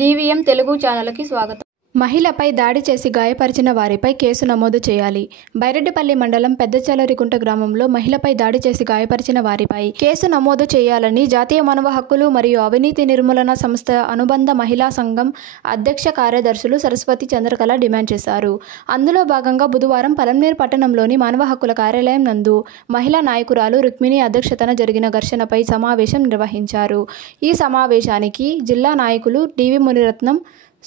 DVM Telugu ఛానల్కి స్వాగతం. మహిళపై దాడి చేసి గాయపరిచిన వారిపై కేసు నమోదు చేయాలి. బైరెడ్డిపల్లి మండలం పెద్దచలరికుంట గ్రామంలో మహిళపై దాడి చేసి గాయపరిచిన వారిపై కేసు నమోదు చేయాలని జాతీయ మానవ హక్కులు మరియు అవినీతి నిర్మూలన సంస్థ అనుబంధ మహిళా సంఘం అధ్యక్ష కార్యదర్శులు సరస్వతి చంద్రకళ డిమాండ్ చేశారు. అందులో భాగంగా బుధవారం పలంనేరు పట్టణంలోని మానవ హక్కుల కార్యాలయం నందు మహిళా నాయకురాలు రుక్మిణి అధ్యక్షతన జరిగిన ఘర్షణపై సమావేశం నిర్వహించారు. ఈ సమావేశానికి జిల్లా నాయకులు డివి మునిరత్నం,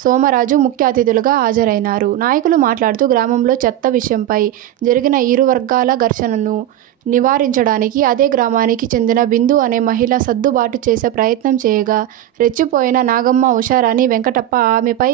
సోమరాజు ముఖ్య అతిథులుగా హాజరైనారు. నాయకులు మాట్లాడుతూ గ్రామంలో చెత్త విషయంపై జరిగిన ఇరు వర్గాల ఘర్షణను నివారించడానికి అదే గ్రామానికి చెందిన బిందు అనే మహిళ సర్దుబాటు చేసే ప్రయత్నం చేయగా రెచ్చిపోయిన నాగమ్మ, ఉషారాణి, వెంకటప్ప ఆమెపై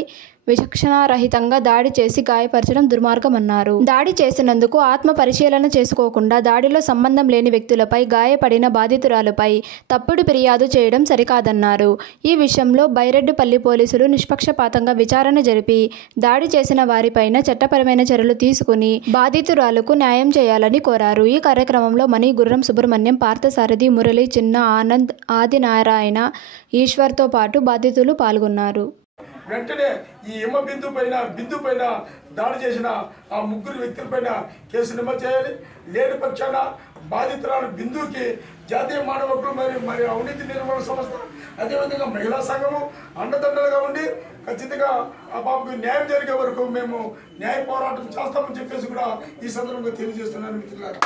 విచక్షణారహితంగా దాడి చేసి గాయపరచడం దుర్మార్గమన్నారు. దాడి చేసినందుకు ఆత్మ పరిశీలన చేసుకోకుండా దాడిలో సంబంధం లేని వ్యక్తులపై, గాయపడిన బాధితురాలపై తప్పుడు ఫిర్యాదు చేయడం సరికాదన్నారు. ఈ విషయంలో బైరెడ్డిపల్లి పోలీసులు నిష్పక్షపాతంగా విచారణ జరిపి దాడి చేసిన వారిపైన చట్టపరమైన చర్యలు తీసుకుని బాధితురాలకు న్యాయం చేయాలని కోరారు. ఈ కార్యక్రమంలో మణి, గుర్రం సుబ్రహ్మణ్యం, పార్థసారథి, మురళి, చిన్న, ఆనంద్, ఆదినారాయణ, ఈశ్వర్తో పాటు బాధితులు పాల్గొన్నారు. వెంటనే ఈ హిమ బిందు పైన దాడి చేసిన ఆ ముగ్గురు వ్యక్తులపైన కేసు నమోదు చేయాలి. లేని పక్షాన బాధితురాలు బిందుకి జాతీయ మానవ హక్కులు మరియు అవినీతి నిర్మూలన సంస్థ, అదేవిధంగా మహిళా సంఘము అండదండలుగా ఉండి ఖచ్చితంగా ఆ బాబుకు న్యాయం జరిగే వరకు మేము న్యాయ పోరాటం చేస్తామని చెప్పేసి కూడా ఈ సందర్భంగా తెలియజేస్తున్నాను మిత్రులారా.